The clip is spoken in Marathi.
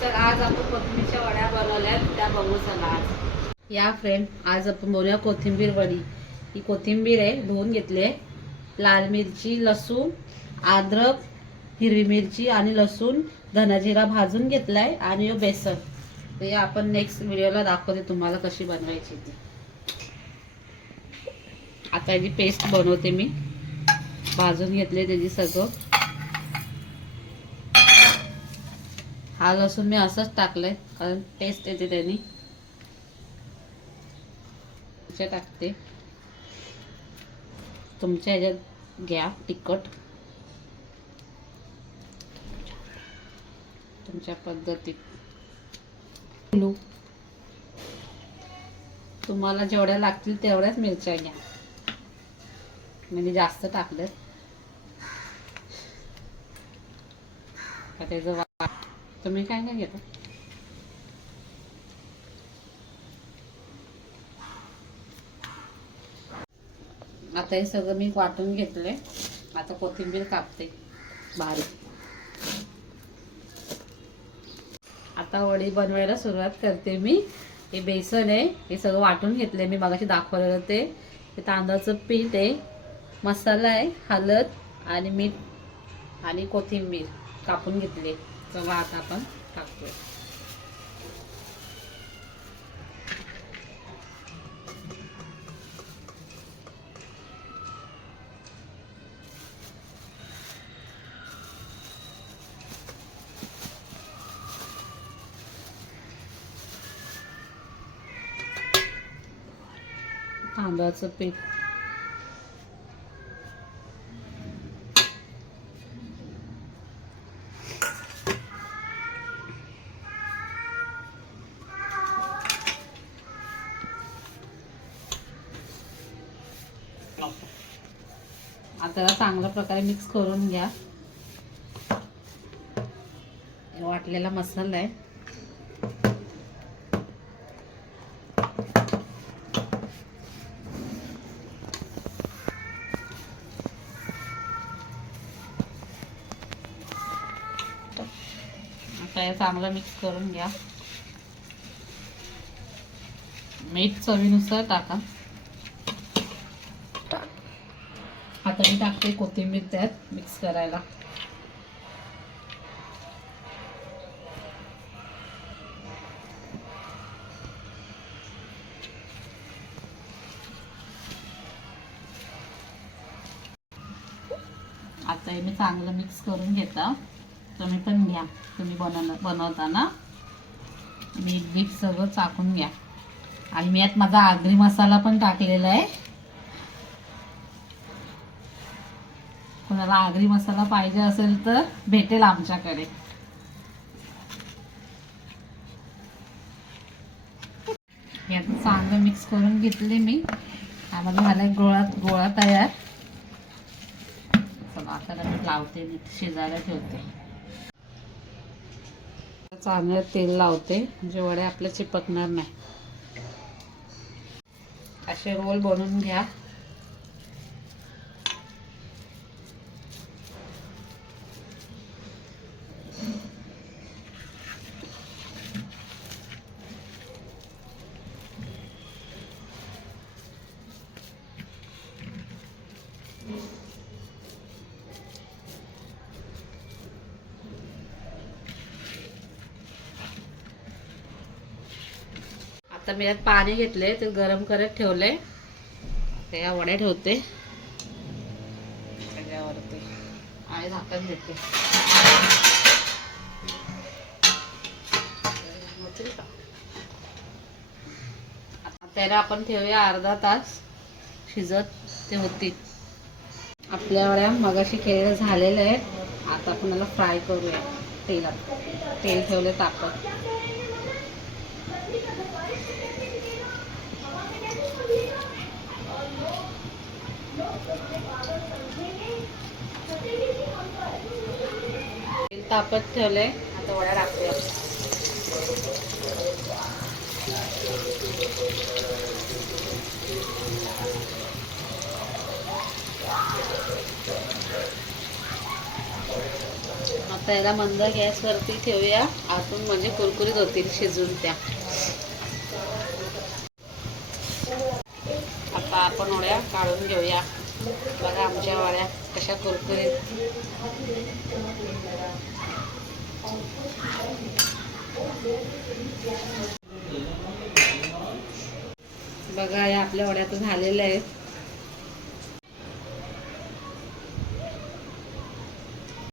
तर आज आपण कोथिंबीरच्या वड्या बनवल्या त्या बघू चला आज. या फ्रेंड आज आपण बनवूया कोथिंबीर वडी. ही कोथिंबीर आहे धुवून घेतली आहे. लाल मिरची लसूण अद्रक हिरवी मिरची आणि लसूण धनाजिरा भाजून घेतलाय आणि बेसन. ते आपण नेक्स्ट व्हिडिओला दाखवते तुम्हाला कशी बनवायची ती. आता याची पेस्ट बनवते मी. भाजून घेतले त्याची सगळं. हा लसूण मी असंच टाकलंय कारण टेस्ट येते त्यांनी. टाकते. तुमच्या ह्याच्यात घ्या तिखट. तुमच्या पद्धतीत हॅलो. तुम्हाला जेवढ्या लागतील तेवढ्याच मिरच्या घ्या. म्हणजे जास्त टाकलं त्याचं तुम्ही काय काय घेता आता हे सगळं मी वाटून घेतलंय आता कोथिंबीर कापते बारीक आता वडी बनवायला सुरुवात करते मी हे बेसन आहे हे सगळं वाटून घेतलंय मी मगाशी दाखवलेलं ते तांदळाचं पीठ आहे मसाला आहे हळद आणि मीठ आणि कोथिंबीर कापून घेतली चला आपण टाकतो तांदळाचं पीठ. त्याला चांगल्या प्रकारे मिक्स करून घ्या. वाटलेला मसाला आहे. आता चांगलं मिक्स करून घ्या. मीठ चवीनुसार टाका. आता मी टाकते कोथिंबीर त्यात मिक्स करायला. आता हे मी चांगलं मिक्स करून घेता तुम्ही पण घ्या. तुम्ही बनव बनवताना. मीठ बीठ सगळं चाकून घ्या. आणि मी यात माझा आगरी मसाला पण टाकलेला आहे. कोणाला आगरी मसाला पाहिजे असेल तर भेटेल आमच्याकडे. यात चांगलं मिक्स करून घेतले मी. आम्हाला झालाय गोळा गोळा तयार. चला आता मी लावते मी शिजायला ठेवते. चांगलं तेल लावते म्हणजे वडे आपल्या चिपकणार नाही. असे रोल बनवून घ्या. आता मी यात पाणी घेतले ते गरम करत ठेवले. ते या वड्या ठेवते आणि झाकण देते. त्याला आपण ठेवूया अर्धा तास शिजत ते होतील आपल्या वड्या मगाशी केलेलं झालेलं आहे आता आपण याला फ्राय करूया. तेलात. तेल ठेवले तापत तापत ठेवलंय. आता वडा टाकूया आता याला मंद गॅसवरती ठेवूया. आतून म्हणजे कुरकुरीत होतील शिजून त्या आता आपण वड्या काढून घेऊया. बघा आमच्या वड्या कशा कुरकुरीत. बघा या आपल्या वड्या तर झालेल्या आहेत.